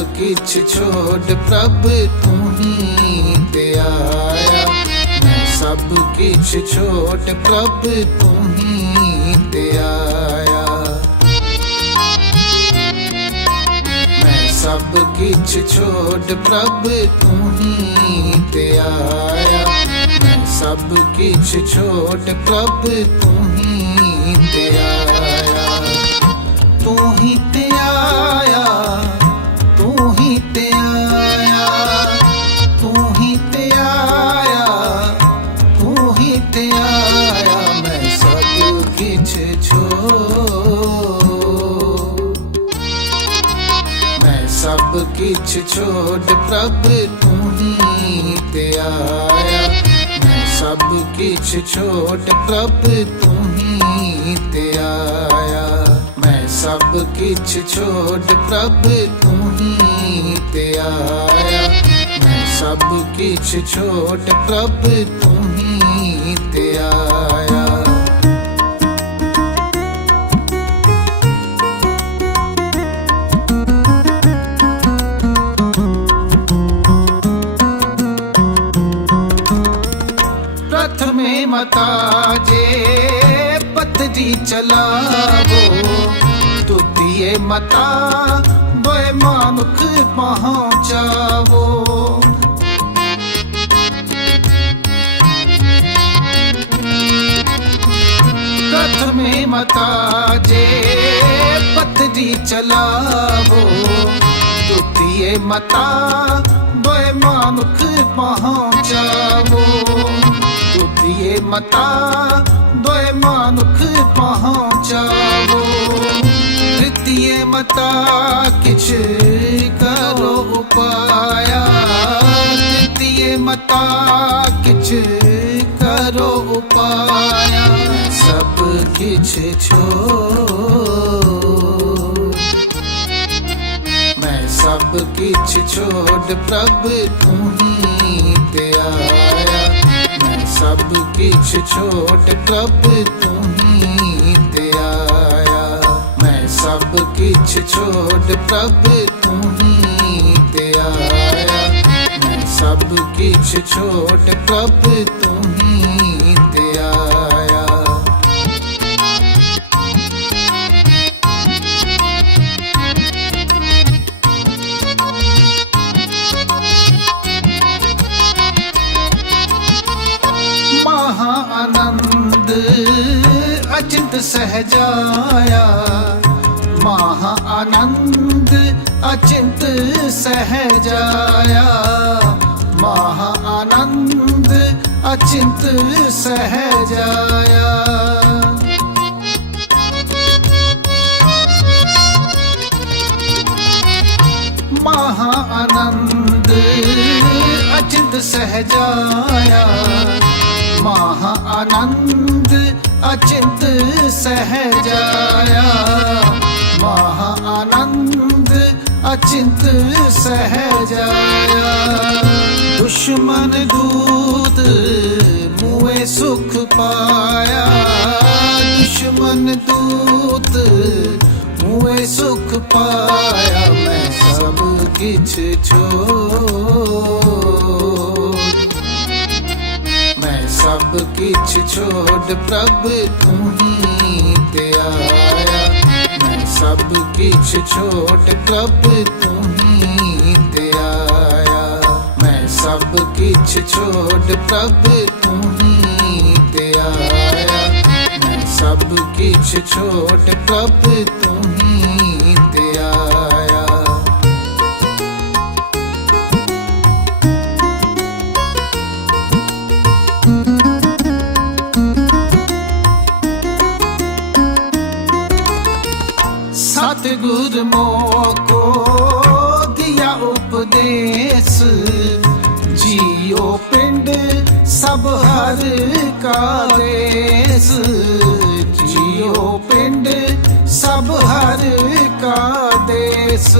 किछ छोड़ प्रभ तूनी ते आया। मैं सब किछ छोड़ प्रभ तूनी ते आया। मैं सब किछ छोड़ प्रभ तूनी ते आया। मैं सब किछ छोड़ प्रभ तूनी ते आया। तू ही ते आया। सब किछ छोड़ प्रभ तू ही ते आया। मैं सब किछ छोड़ प्रभ तू ही ते आया। मैं सब किछ छोड़ प्रभ तू ही ते आया। मैं सब किछ छोड़ प्रभ तू ही ते आया। प्रथमे मता जे पथ जी चलावो तुतिए मता, बे मानुख पहुंचावो। प्रथमे मता जे जी चलावो तुतिए मता, बे मानुख पहुंचावो। बुद्धिए मता द्वय मानुख पहुँचाओ। तृतीय मता, किछ करो उपाया। तृतीय मता, किछ करो उपाया। सब किछ छो सब किछ छोड़, प्रभु तुम्हें प्यार सब किछ छोट कब तुम्हें आया? मैं सब किछ छोट कब तुम्हें आया? मैं सब किछ छोट कब तुम्हें चित सहजाया महा आनंद अचिंत सहजाया महा आनंद अचिंत सहजाया ਮਹਾ ਆਨੰਦ ਅਚਿੰਤ ਸਹਜਾਇਆ ਮਹਾ ਆਨੰਦ चित सहजाया महा आनंद अचिंत सहजाया दुश्मन दूत मुए सुख पाया। दुश्मन दूत मुए सुख पाया। मैं सब किछ छोड़ ਸਭ ਕਿਛ ਛੋੜ ਪ੍ਰਭ ਤੂੰ ਹੀ ਤੇ ਆਇਆ ਮੈਂ ਸਭ ਕਿਛ ਛੋੜ ਪ੍ਰਭ ਤੂੰ ਹੀ ਤੇ ਆਇਆ ਮੈਂ ਸਭ ਕਿਛ ਛੋੜ ਪ੍ਰਭ ਤੂੰ ਹੀ ਤੇ ਆਇਆ ਮੈਂ ਸਭ ਕਿਛ ਛੋੜ ਪ੍ਰਭ ਤੂੰ ਹੀ सतगुरुओं को दिया उपदेश जियो पिंड सब हर का देश जियो पिंड सब हर का देश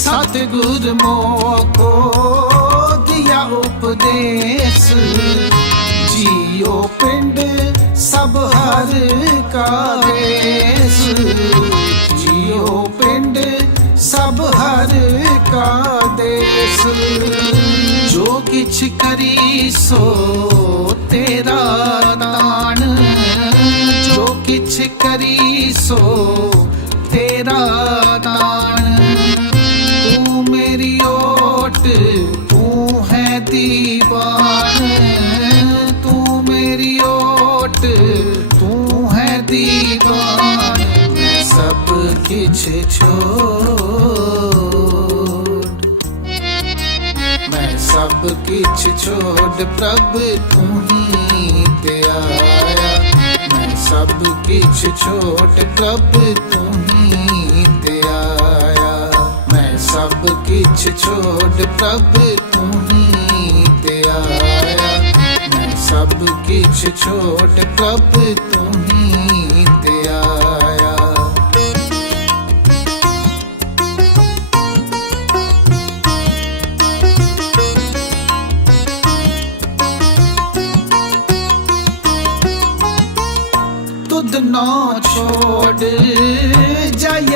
सतगुरुओं को दिया उपदेश पिंड सब हर का देश जियो पिंड सब हर का देश। जो किछ करी सो तेरा दान। जो किछ करी सो तेरा दान। तू मेरी ओट, तू है दीवान। किछ छोड़ मैं सब किछ छोड़ प्रभ तू ही ते आया मैं सब किछ छोड़ प्रभु तू ही ते आया मैं सब किछ छोड़ प्रभ तू ही ते आया मैं सब किछ छोड़ प्रभ तू ही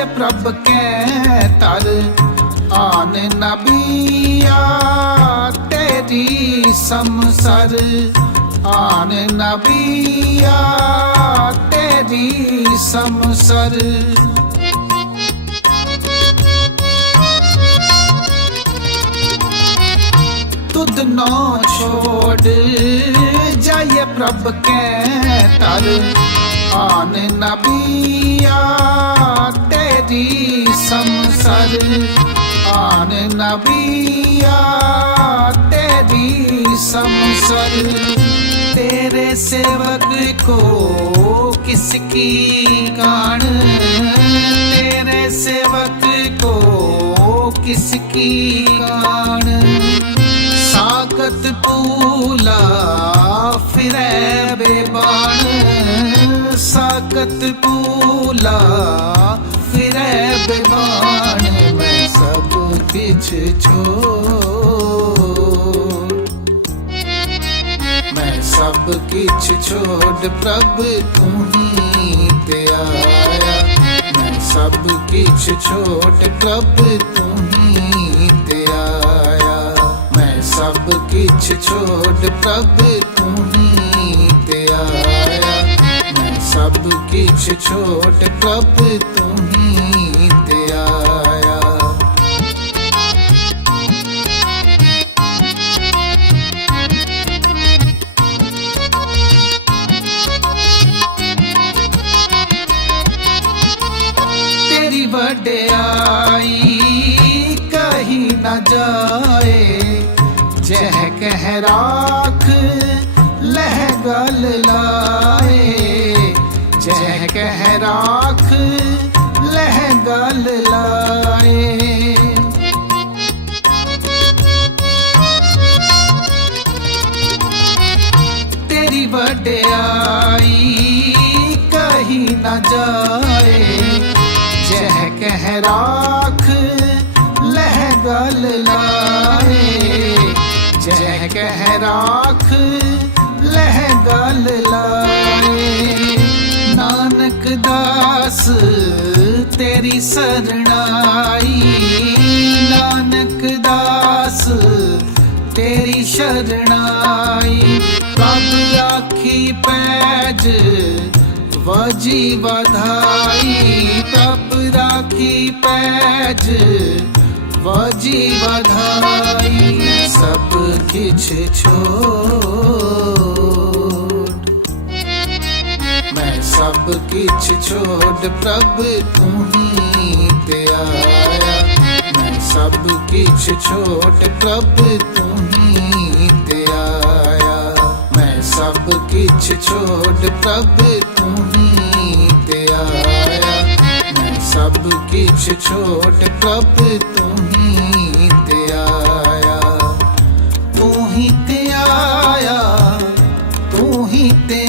प्रभ के तर आन नबिया, तेरी समसर। आन नबिया, तेरी समसर। तुद नो छोड़ जाइए प्रभ के तर। शान नबिया तेरी समसर आन नबिया तेरी समसर तेरे सेवक को किसकी गान तेरे सेवक को किसकी गान साकत पूला फिर बेबान मत भूला फिर बेमान में सब किछ छो मैं सब किछ छोड़, प्रभु तू ही ते आया मैं सब किछ छोड़, प्रभु तू ही ते आया मैं सब किछ छोड़, प्रभु तू किछ छोट कब तेरी बड़े आई कहीं न जाए जह कहरा ਰਾਖ ਲਹਿ ਗਲ ਲਾਏ। ਤੇਰੀ ਵਡਿਆਈ ਕਹੀ ਨਾ ਜਾਏ। ਜਹ ਕਹਿ ਰਾਖ ਲਹਿ ਗਲ ਲਾਏ। ਜਹ ਕਹਿ ਰਾਖ ਲਹਿ ਗਲ ਲਾਏ। अरदास तेरी शरणाई। नानक दास, तेरी शरणाई। कब राखी पैज, वजी बधाई तब राखी, पैज, वजी बधाई सब किछ छोड़। ਸਭ ਕਿਛ ਛੋੜ, ਪ੍ਰਭ ਤੂੰ ਹੀ ਤੇ ਮੈਂ ਸਭ ਕਿਛ ਛੋੜ, ਪ੍ਰਭ ਤੂੰ ਹੀ ਤੇ ਆਇਆ ਮੈਂ ਸਭ ਕਿਛ ਛੋੜ, ਪ੍ਰਭ ਤੂੰ ਹੀ ਤੇ ਮੈਂ ਸਭ ਕਿਛ ਛੋੜ, ਪ੍ਰਭ ਤੂੰ ਹੀ ਤੇ ਤੂੰ ਹੀ ਤੇ ਆਇਆ ਤੂੰ ਹੀ ਤੇ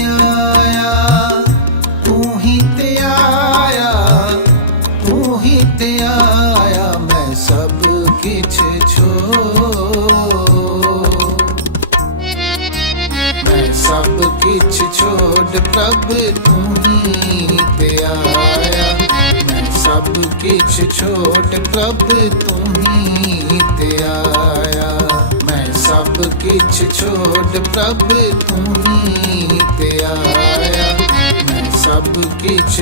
छोट प्रभ मैं सब तुम्हें आया। मैं सब किछ छोट प्रभ तुम्हें पे आया। मैं सब किछ छोट प्रभ तुम्हें पे सब किछ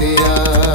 आया।